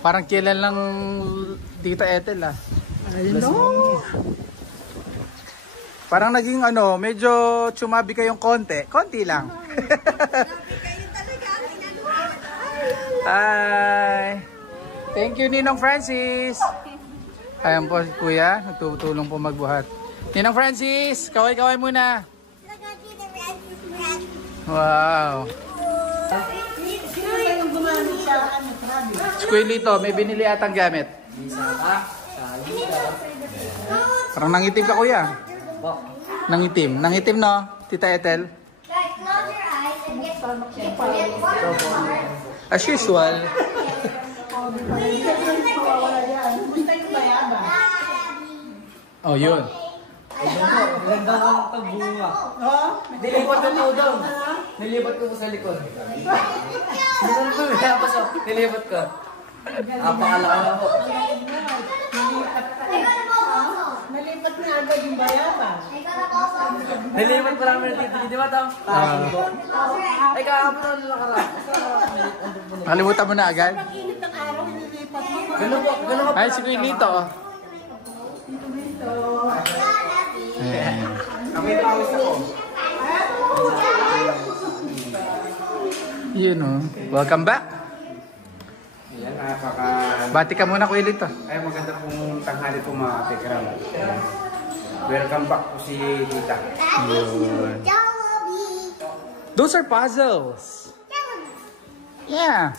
Parang kailan lang Tita Ethel ah. I know. Parang naging ano, medyo chumabi kayong konti. Konti lang. Hi! Thank you, Ninong Francis! Ayan po si Kuya, nagtutulong po magbuhat. Ninong Francis, kaway-kaway muna. Wow! Squilito, may binili atang gamit. Parang nangitim ka, Kuya. Nangitim. Nangitim, no? Tita Ethel? Guys, close your eyes and get water. As usual. Oh, yun. Ganda ko ng pagbunga. Nilipat ko po doon. Nilipat ko po sa likod. Nilipat ko. Napakalaki na po. Nalipat na agad yung bayaba. Nilipat pa namin dito. Di ba ito? Ay, kakapon na nakarap. Nakalimutan mo na agad? Ang init ng araw, nilipat mo. Ganun po. Ganun po. Ay, si Quilito. Oh. Ayan. Yun oh. Welcome back. Yan, napaka... Bati ka muna, Quilito. Ay, maganda pong tanghali po mga katekram. Welcome back po si Tita. Yun. Those are puzzles. Yeah.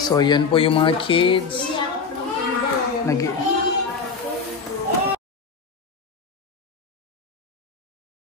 So, yan po yung mga kids.